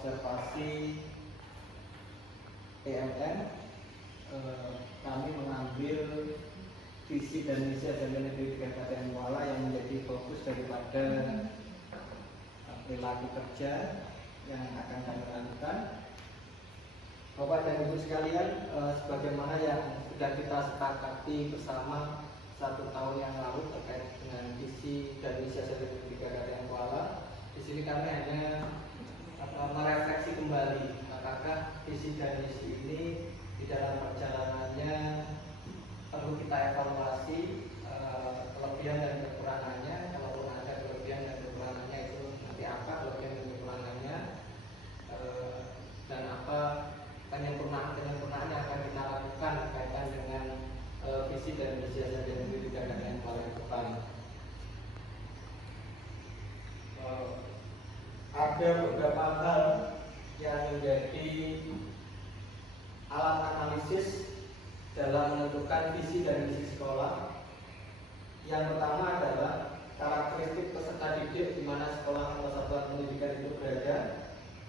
observasi PMN, kami mengambil visi dan misi Akademi Negeri 3 Kabupaten Kuala yang menjadi fokus daripada perilaku kerja yang akan kami lakukan. Bapak dan Ibu sekalian, sebagaimana yang sudah kita sepakati bersama 1 tahun yang lalu terkait dengan visi dan misi Akademi Negeri 3 Kabupaten Kuala, di sini kami hanya merefleksi kembali apakah visi dan misi ini di dalam perjalanannya perlu kita evaluasi kelebihan dan kekurangannya. Kalaupun ada kelebihan dan kekurangannya itu nanti apa kelebihan dan kekurangannya, dan apa penyempurnaan yang akan kita lakukan berkaitan dengan visi dan misi Akademi Negeri 3 Kabupaten Kuala ke depan. Ada beberapa hal yang menjadi alat analisis dalam menentukan visi dan misi sekolah. Yang pertama adalah karakteristik peserta didik di mana sekolah atau satuan pendidikan itu berada,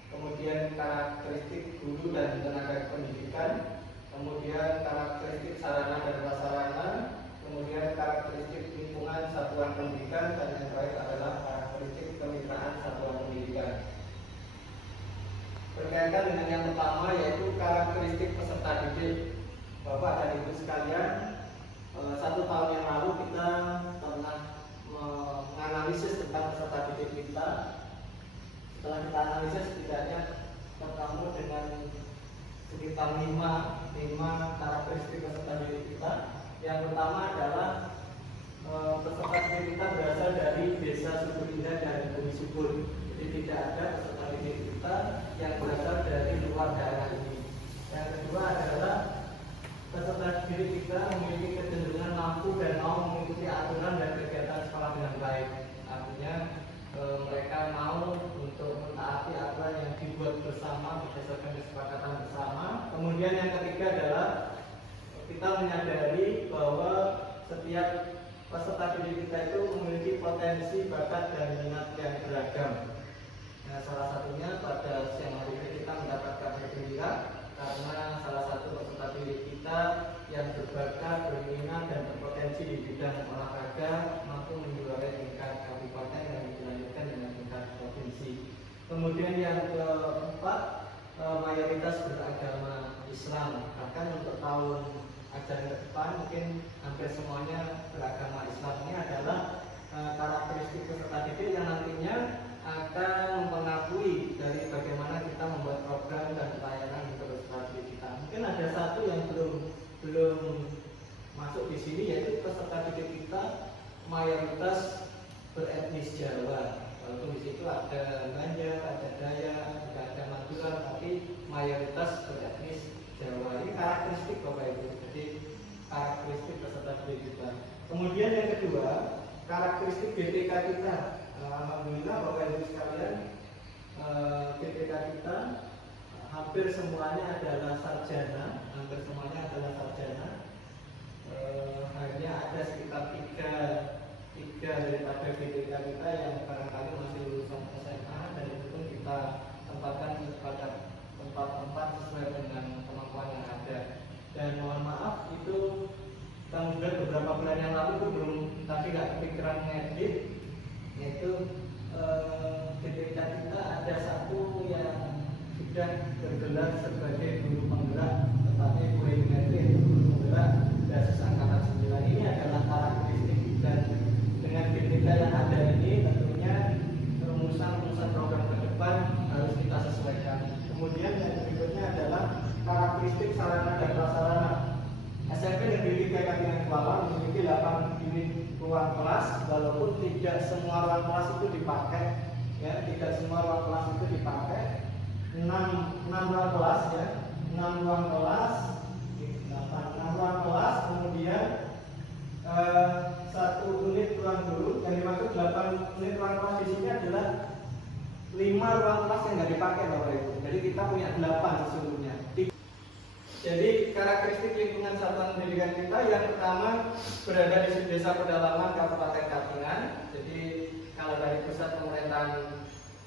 kemudian karakteristik guru dan tenaga pendidikan, kemudian karakteristik sarana dan prasarana, kemudian karakteristik lingkungan satuan pendidikan, dan yang terakhir adalah karakteristik kemitraan satuan pendidikan. Berkaitan dengan yang pertama yaitu karakteristik peserta didik, Bapak dan Ibu sekalian, 1 tahun yang lalu kita pernah menganalisis tentang peserta didik kita. Setelah kita analisis, setidaknya bertemu dengan sekitar 5 karakteristik peserta didik kita. Yang pertama adalah peserta didik kita berasal dari desa Subur Indah dan Bumi Subur. Jadi tidak ada peserta didik kita yang berasal dari luar daerah ini. Yang kedua adalah peserta didik kita memiliki kecenderungan mampu dan mau mengikuti aturan dan kegiatan sekolah dengan baik. Artinya mereka mau untuk mentaati aturan yang dibuat bersama berdasarkan kesepakatan bersama. Kemudian yang ketiga adalah kita menyadari bahwa setiap peserta didik kita itu memiliki potensi, bakat, dan minat yang beragam. Nah, salah satunya pada siang hari ini kita mendapatkan gembira karena salah satu peserta didik kita yang berbakat, berminat, dan berpotensi di bidang olahraga mampu menjuarai tingkat kabupaten dan dilanjutkan dengan tingkat provinsi. Kemudian yang keempat, mayoritas beragama Islam. Bahkan untuk tahun ajaran ke depan mungkin hampir semuanya beragama Islam. Ini adalah karakteristik peserta didik yang nantinya akan mempengaruhi dari bagaimana kita membuat program dan pelayanan untuk peserta didik kita. Mungkin ada satu yang belum masuk di sini, yaitu peserta didik kita mayoritas beretnis Jawa. Walaupun di situ ada Banjar, ada Dayak, juga ada Madura, tapi mayoritas beretnis Jawa. Ini karakteristik Bapak Ibu. Jadi karakteristik peserta didik kita. Kemudian yang kedua, karakteristik BPK kita. Alhamdulillah Bapak Ibu sekalian, BPK kita hampir semuanya adalah sarjana, hanya ada sekitar tiga daripada BPK kita yang barangkali masih lulusan SMA, dan itu pun kita tempatkan pada tempat-tempat sesuai dengan kemampuan yang ada. Dan mohon maaf, itu kemudian beberapa bulan yang lalu itu belum, tapi nggak kepikiran ngedit, yaitu BPK kita ada satu yang sudah bergelar sebagai guru penggerak, tetapi yaitu guru penggerak basis angkatan 9. Ini adalah karakteristik, dan dengan BPK yang ada ini tentunya rumusan program ke depan harus kita sesuaikan. Kemudian yang berikutnya adalah karakteristik sarana dan prasarana. SMP Negeri 3 Kabupaten Kuala memiliki 8 unit ruang kelas, walaupun tidak semua ruang kelas itu dipakai, ya, tidak semua ruang kelas itu dipakai. 6 ruang kelas, ya, 6 ruang kelas, 6 ruang kelas, kemudian 1 unit ruang guru. Yang dimaksud 8 unit ruang kelas di sini adalah 5 ruang kelas yang nggak dipakai Bapak Ibu. Jadi kita punya 8 sesungguhnya. Jadi karakteristik lingkungan satuan pendidikan kita yang pertama berada di desa pedalaman Kabupaten Katingan. Jadi kalau dari pusat pemerintahan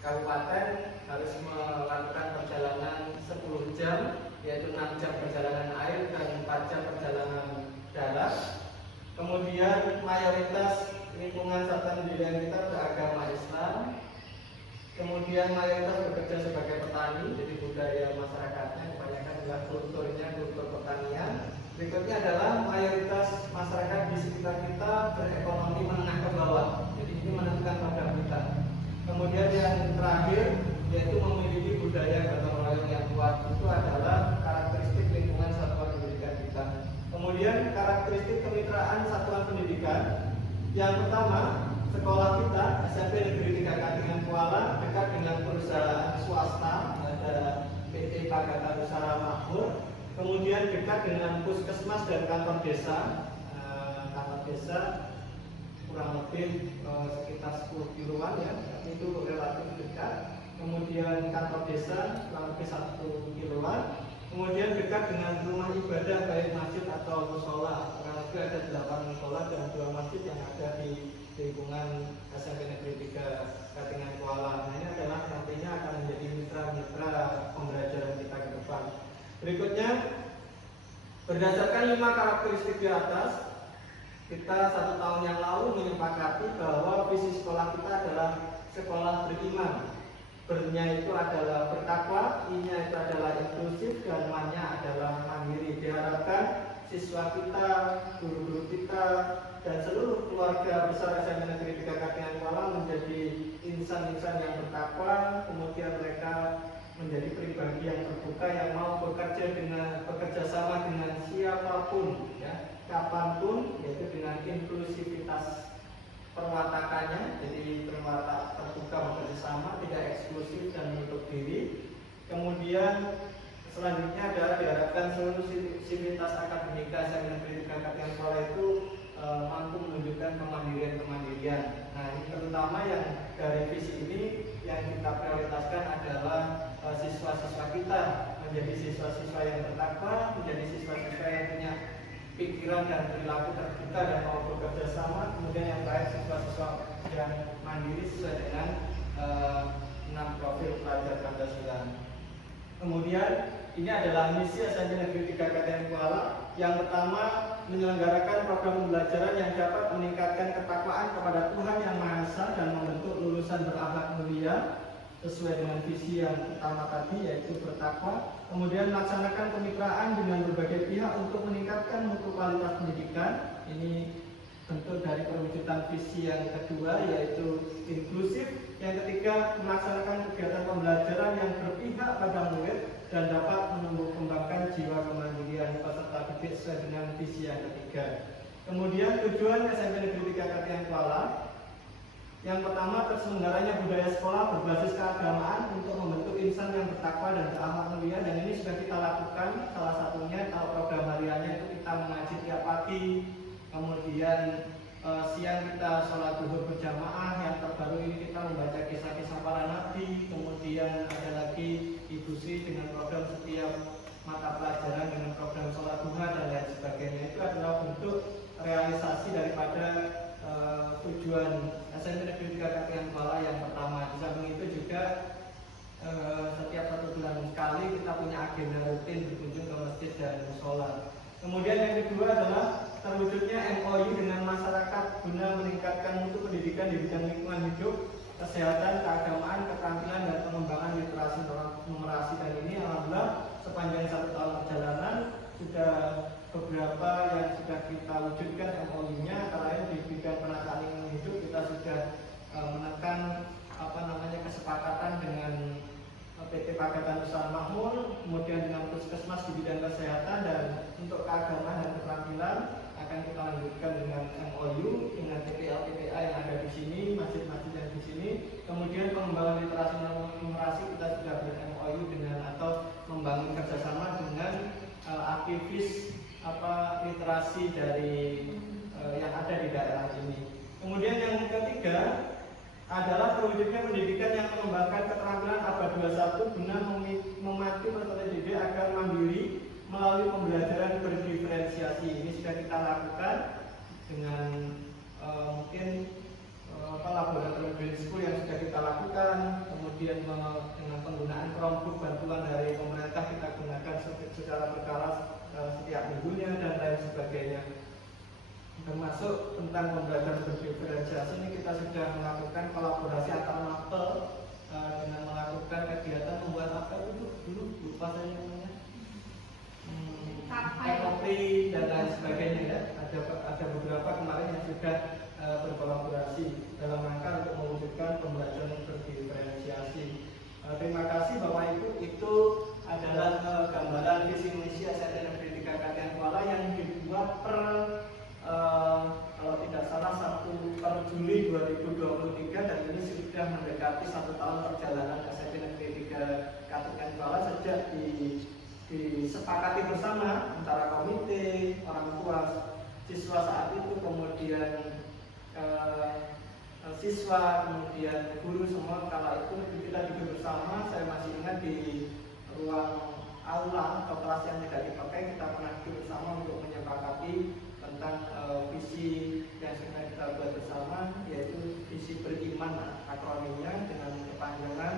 kabupaten harus melakukan perjalanan 10 jam, yaitu 6 jam perjalanan air dan 4 jam perjalanan darat. Kemudian mayoritas lingkungan satuan pendidikan kita beragama Islam. Kemudian mayoritas bekerja sebagai petani, jadi budaya masyarakatnya kebanyakan adalah kulturnya kultur pertanian. Berikutnya adalah mayoritas masyarakat di sekitar kita berekonomi menengah ke bawah. Jadi ini menentukan program kita. Kemudian yang terakhir yaitu memiliki budaya gotong royong yang kuat. Itu adalah karakteristik lingkungan satuan pendidikan kita. Kemudian karakteristik kemitraan satuan pendidikan. Yang pertama, sekolah kita SMP Negeri 3 Katingan Kuala dekat dengan perusahaan swasta, ada PT Pakatan Usaha Makmur. Kemudian dekat dengan puskesmas dan kantor desa. Kantor desa kurang lebih sekitar 10 kiloan ya, itu relatif dekat. Kemudian kantor desa kurang lebih 1 kiloan. Kemudian dekat dengan rumah ibadah baik masjid atau musola. Kurang lebih ada 8 musola dan 2 masjid yang ada di lingkungan SMP Negeri 3 Katingan Kuala. Nah, ini adalah nantinya akan menjadi mitra-mitra pembelajaran kita ke depan. Berikutnya, berdasarkan 5 karakteristik di atas, kita 1 tahun yang lalu menyepakati bahwa visi sekolah kita adalah sekolah beriman. Ber-nya itu adalah bertakwa, I-nya itu adalah inklusif, dan M-nya adalah mandiri. Diharapkan siswa kita, guru-guru kita, dan seluruh keluarga besar SMP Negeri 3 Katingan Kuala menjadi insan-insan yang bertakwa, kemudian mereka menjadi pribadi yang terbuka yang mau bekerja sama dengan siapapun, ya, kapanpun, yaitu dengan inklusivitas perwatakannya, jadi perwatak terbuka bekerja sama, tidak eksklusif dan menutup diri. Kemudian selanjutnya adalah diharapkan seluruh sivitas akademika SMP Negeri 3 Katingan Kuala itu mampu menunjukkan kemandirian. Nah, ini terutama yang dari visi ini yang kita prioritaskan adalah siswa-siswa kita menjadi siswa-siswa yang bertakwa, menjadi siswa-siswa yang punya pikiran dan perilaku terbuka dan mau bekerja sama. Kemudian yang terakhir siswa-siswa yang mandiri sesuai dengan 6 profil pelajar Pancasila. Kemudian ini adalah misi SMP Negeri 3 Katingan Kuala. Yang pertama, menyelenggarakan program pembelajaran yang dapat meningkatkan ketakwaan kepada Tuhan Yang Maha Esa dan membentuk lulusan berakhlak mulia sesuai dengan visi yang utama tadi, yaitu bertakwa. Kemudian melaksanakan kemitraan dengan berbagai pihak untuk meningkatkan mutu kualitas pendidikan. Ini bentuk dari perwujudan visi yang kedua, yaitu inklusif. Yang ketiga, melaksanakan kegiatan pembelajaran yang berpihak pada murid dan dapat menumbuh kembangkan jiwa kemandirian peserta didik sesuai dengan visi yang ketiga. Kemudian tujuan SMP Negeri 3 Katingan Kuala. Yang pertama, terselenggaranya budaya sekolah berbasis keagamaan untuk membentuk insan yang bertakwa dan berakhlak mulia, dan ini sudah kita lakukan. Salah satunya kalau program hariannya itu kita mengaji tiap pagi, kemudian siang kita sholat zuhur berjamaah, yang terbaru ini kita membaca kisah-kisah para nabi, kemudian ada lagi Ibu Sri dengan program setiap mata pelajaran dengan program sholat duha dan lain sebagainya. Itu adalah bentuk realisasi daripada tujuan SMP Negeri 3 Katingan Kuala yang pertama. Di samping itu juga setiap 1 bulan sekali kita punya agenda rutin berkunjung ke masjid dan musola. Kemudian yang kedua adalah terwujudnya MOU dengan masyarakat guna meningkatkan mutu pendidikan di bidang lingkungan hidup, kesehatan, keagamaan, keterampilan, dan pengembangan literasi numerasi. Dan ini alhamdulillah sepanjang 1 tahun perjalanan sudah beberapa yang sudah kita wujudkan MOU-nya. Antara lain di bidang penataan lingkungan hidup kita sudah menekan kesepakatan dengan PT Pakatan Usaha Makmur, kemudian dengan puskesmas di bidang kesehatan, dan untuk keagamaan dan keterampilan akan kita lanjutkan dengan MOU dengan TPA yang ada di sini, masjid-masjid yang di sini. Kemudian pengembangan literasi numerasi kita sudah ber-MOU dengan atau membangun kerjasama dengan aktivis literasi dari yang ada di daerah ini. Kemudian yang ketiga adalah terwujudnya pendidikan yang mengembangkan keterampilan abad 21 guna mematri peserta didik agar mandiri melalui pembelajaran berdiferensiasi. Ini sudah kita lakukan dengan laboratorium green school yang sudah kita lakukan, kemudian dengan penggunaan Chromebook bantuan dari pemerintah kita gunakan secara berkala setiap minggunya dan lain sebagainya. Termasuk tentang pembelajaran berdiferensiasi ini kita sudah melakukan kolaborasi antar mapel dengan melakukan kegiatan membuat apa itu dulu lupa saya namanya, ekopri dan lain sebagainya ya. Ada beberapa kemarin yang sudah berkolaborasi dalam rangka untuk mewujudkan pembelajaran berdiferensiasi. Terima kasih Bapak Ibu, itu adalah gambaran visi misi SNTN Negeri 3 Katihan Kuala yang dibuat per kalau tidak salah 1 Juli 2023 dan ini sudah mendekati 1 tahun perjalanan SMP Negeri 3 Katihan Kuala sejak disepakati bersama antara komite, orang tua, siswa saat itu, kemudian siswa, kemudian guru semua kala itu kita duduk bersama. Saya masih ingat di ruang aula atau kelas yang tidak dipakai kita pernah duduk bersama untuk menyepakati tentang visi yang sudah kita buat bersama, yaitu visi beriman akronimnya dengan kepanjangan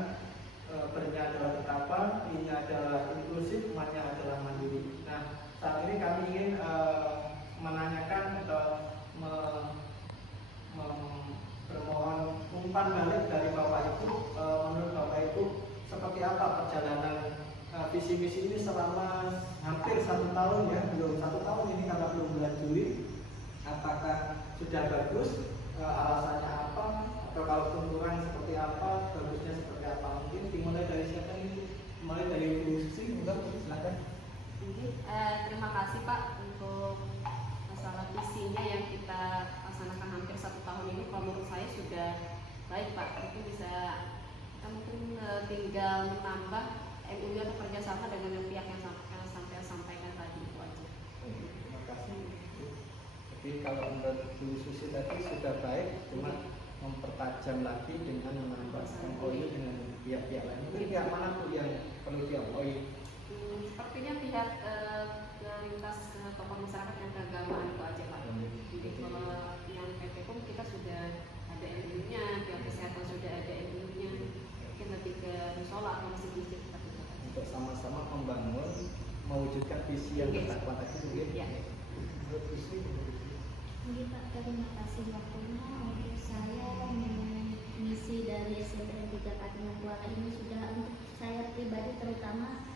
bernya adalah betapa, I-nya adalah inklusif, M-nya adalah mandiri. Nah, saat ini kami ingin menanyakan atau bermohon umpan balik dari Bapak Ibu. Menurut Bapak Ibu seperti apa perjalanan visi misi ini selama hampir 1 tahun ya, belum 1 tahun ini karena belum bulan Juli. Apakah sudah bagus? Alasannya apa? Atau kalau kurang seperti apa? Bagusnya seperti apa? Mungkin dimulai dari siapa ini? Mulai dari Bu Susi, silakan. Terima kasih Pak untuk masalah visinya yang kita laksanakan hampir 1 tahun ini. Kalau menurut saya sudah baik Pak. Itu bisa kita mungkin tinggal menambah MOU atau kerjasama dengan pihak yang sampai sampaikan tadi, itu aja. Terima kasih. Jadi kalau menurut Bu Susi tadi sudah baik, cuma mempertajam lagi dengan menambah MOU dengan pihak-pihak lain. Mungkin pihak mana tuh yang perlu di MOU? Sepertinya pihak lintas tokoh masyarakat yang keagamaan itu aja Pak. Jadi kalau yang PPKOM kita sudah ada MOU-nya, pihak kesehatan sudah ada MOU-nya, mungkin lebih ke musola atau masjid-masjid kita untuk sama-sama membangun, mewujudkan visi yang kita kuat tadi mungkin. Ya. Jadi Pak, terima kasih waktunya. Untuk saya misi dari SNTN 3 Katihan Kuala ini sudah untuk saya pribadi terutama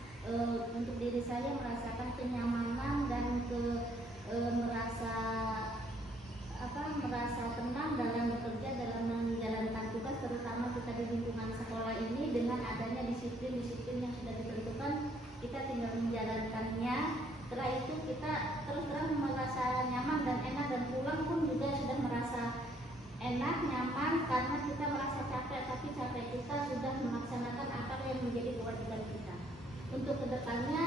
untuk diri saya merasakan kenyamanan dan merasa tenang dalam bekerja, dalam menjalankan tugas, terutama kita di lingkungan sekolah ini dengan adanya disiplin-disiplin yang sudah ditentukan, kita tinggal menjalankannya. Setelah itu kita terus terang merasa nyaman dan enak, dan pulang pun juga sudah merasa enak, nyaman, karena kita merasa capek, tapi capek kita sudah melaksanakan apa yang menjadi kewajiban kita. Untuk kedepannya,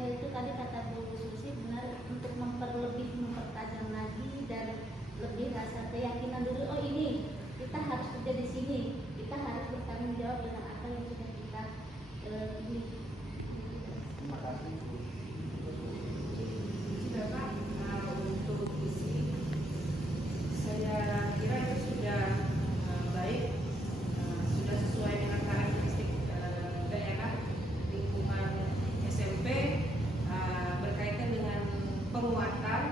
yaitu tadi kata Bu Susi benar, untuk mempertajam lagi dan lebih rasa keyakinan dulu. Oh ini kita harus kerja di sini, kita harus bertanggung jawab dengan apa yang sudah kita pilih. Terima kasih. Sudah Pak, untuk visi saya kira itu sudah baik, sudah sesuai dengan karakteristik daerah lingkungan SMP, berkaitan dengan penguatan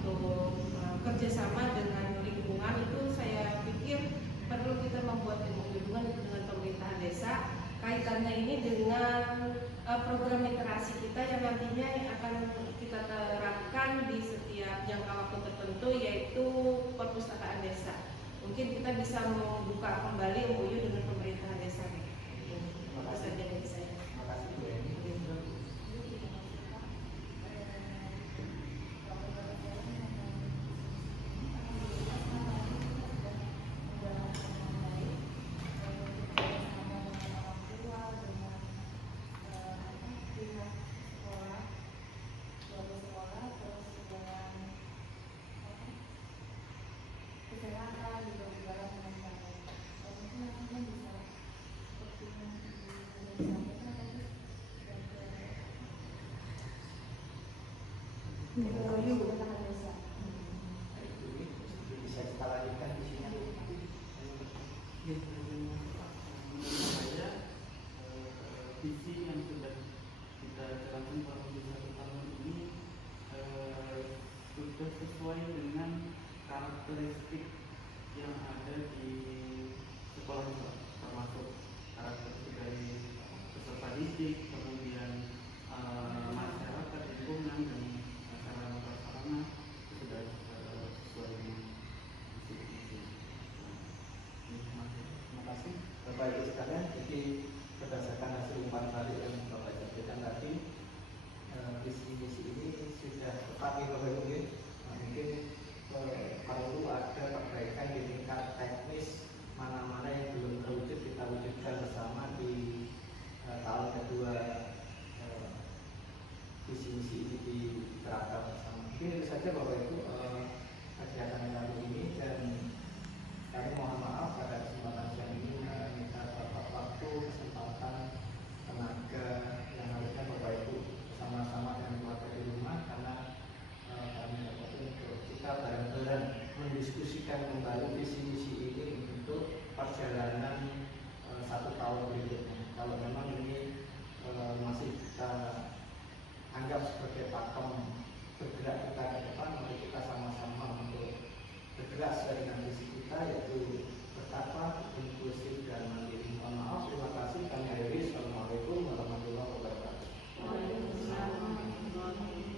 untuk kerjasama dengan lingkungan. Itu saya pikir perlu kita membuat hubungan dengan pemerintahan desa. Kaitannya ini dengan program literasi kita yang nantinya akan kita terapkan di setiap jangka waktu tertentu, yaitu perpustakaan desa. Mungkin kita bisa membuka kembali MOU dengan pemerintahan desa. Terima kasih saja dari saya. Terima kasih Bu Eni. Bisa kita lanjutkan di sini. Saya visi yang sudah kita jalankan kurang lebih 1 tahun ini sudah sesuai dengan karakteristik yang ada di sekolah kita, termasuk karakteristik dari peserta didik, kemudian masyarakat, lingkungan, dan sarana prasarana itu sudah sesuai dengan visi-visi. Terima kasih Bapak Ibu sekalian. Jadi berdasarkan hasil umpan balik yang Bapak sampaikan tadi, visi misi ini sudah tepat nih Bapak Ibu ya. Nah, mungkin perlu ada perbaikan di tingkat teknis, mana-mana yang belum terwujud kita wujudkan bersama di tahun kedua visi misi ini diterapkan bersama. Mungkin itu saja Bapak Ibu kegiatan kali ini, dan kami mohon maaf pada kesempatan siang ini minta Bapak waktu, kesempatan, tenaga yang harusnya Bapak Ibu bersama-sama dengan keluarga di rumah, karena kami dapat untuk kita bareng-bareng mendiskusikan kembali visi misi ini untuk perjalanan 1 tahun berikutnya. Kalau memang ini masih kita anggap sebagai pakem bergerak kita ke depan, mari kita sama-sama untuk bergerak sesuai dengan visi kita, yaitu bertakwa, inklusif, dan mandiri. Mohon maaf, terima kasih. Kami akhiri. Assalamualaikum warahmatullahi wabarakatuh. Waalaikumsalam.